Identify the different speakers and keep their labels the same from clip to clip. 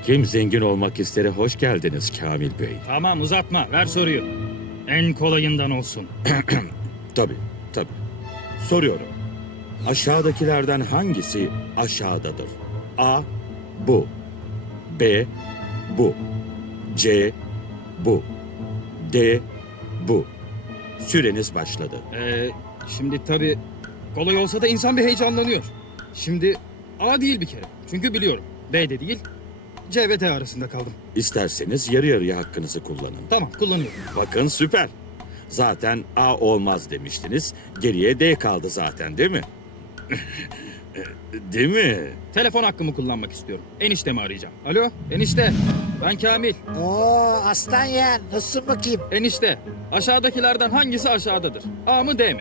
Speaker 1: Kim zengin olmak istere hoş geldiniz Kamil Bey.
Speaker 2: Tamam uzatma, ver soruyu. En kolayından olsun.
Speaker 1: Tabii, tabii. Soruyorum. Aşağıdakilerden hangisi aşağıdadır? A. Bu. B. Bu. C. Bu. D. Bu. Süreniz başladı.
Speaker 2: Şimdi tabii kolay olsa da insan bir heyecanlanıyor. Şimdi A değil bir kere. Çünkü biliyorum. B de değil. C ve D arasında kaldım.
Speaker 1: İsterseniz yarı yarıya hakkınızı kullanın.
Speaker 2: Tamam, kullanıyorum.
Speaker 1: Bakın süper. Zaten A olmaz demiştiniz. Geriye D kaldı zaten değil mi? Değil mi?
Speaker 2: Telefon hakkımı kullanmak istiyorum. Eniştemi arayacağım. Alo, enişte. Ben Kamil.
Speaker 3: Oo aslan yeğen nasılsın bakayım?
Speaker 2: Enişte, aşağıdakilerden hangisi aşağıdadır? A mı D mi?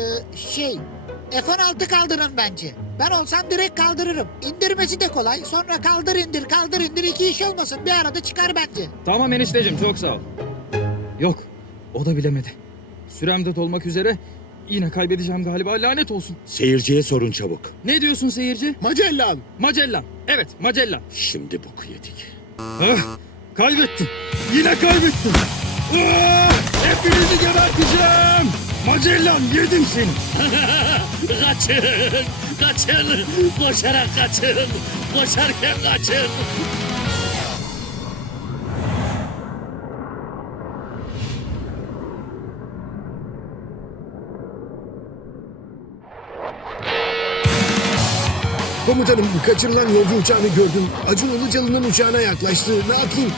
Speaker 3: F-16 kaldırın bence. Ben olsam direkt kaldırırım. İndirmesi de kolay. Sonra kaldır indir kaldır indir, iki iş olmasın. Bir arada çıkar bence.
Speaker 2: Tamam enişteciğim, çok sağ ol. Yok, o da bilemedi. Sürem de dolmak üzere. Yine kaybedeceğim galiba, lanet olsun.
Speaker 1: Seyirciye sorun çabuk.
Speaker 2: Ne diyorsun seyirci?
Speaker 4: Magellan.
Speaker 2: Magellan. Evet, Magellan.
Speaker 1: Şimdi boku yedik.
Speaker 2: Ah, kaybettim. Yine kaybettim. Ah, hepinizi geberteceğim. Magellan, yedim seni.
Speaker 5: Kaçın! Kaçın! Koşarak kaçın! Koşarken kaçın!
Speaker 4: Komutanım, kaçırılan yolcu uçağını gördüm. Acun Ilıcalı'nın uçağına yaklaştı. Ne yapayım?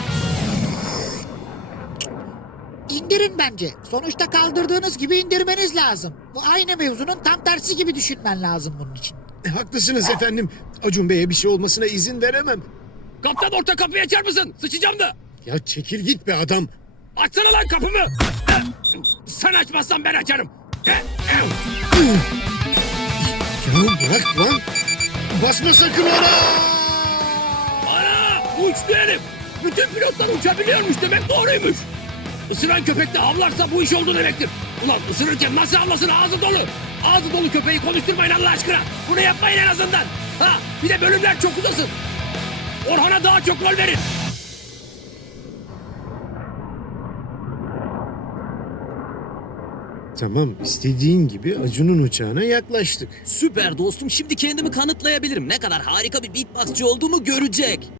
Speaker 3: İndirin bence. Sonuçta kaldırdığınız gibi indirmeniz lazım. Bu aynı mevzunun tam tersi gibi düşünmen lazım bunun için.
Speaker 4: Haklısınız efendim. Acun Bey'e bir şey olmasına izin veremem.
Speaker 5: Kaptan, orta kapıyı açar mısın? Sıçacağım da!
Speaker 4: Ya çekil git be adam.
Speaker 5: Açsana lan kapımı! Sen açmazsan ben açarım!
Speaker 4: Ya bırak lan. Basma sakın ona.
Speaker 5: Ana! Uçtu herif! Bütün pilotlar uçabiliyormuş, demek doğruymuş! Isıran köpek de havlarsa bu iş oldu demektir. Ulan ısırırken nasıl havlasın, ağzı dolu! Ağzı dolu köpeği konuşturmayın Allah aşkına! Bunu yapmayın en azından! Ha! Bir de bölümler çok uzasın! Orhan'a daha çok rol verin!
Speaker 4: Tamam, istediğin gibi Acun'un uçağına yaklaştık.
Speaker 6: Süper dostum, şimdi kendimi kanıtlayabilirim. Ne kadar harika bir beatboxçı olduğumu görecek.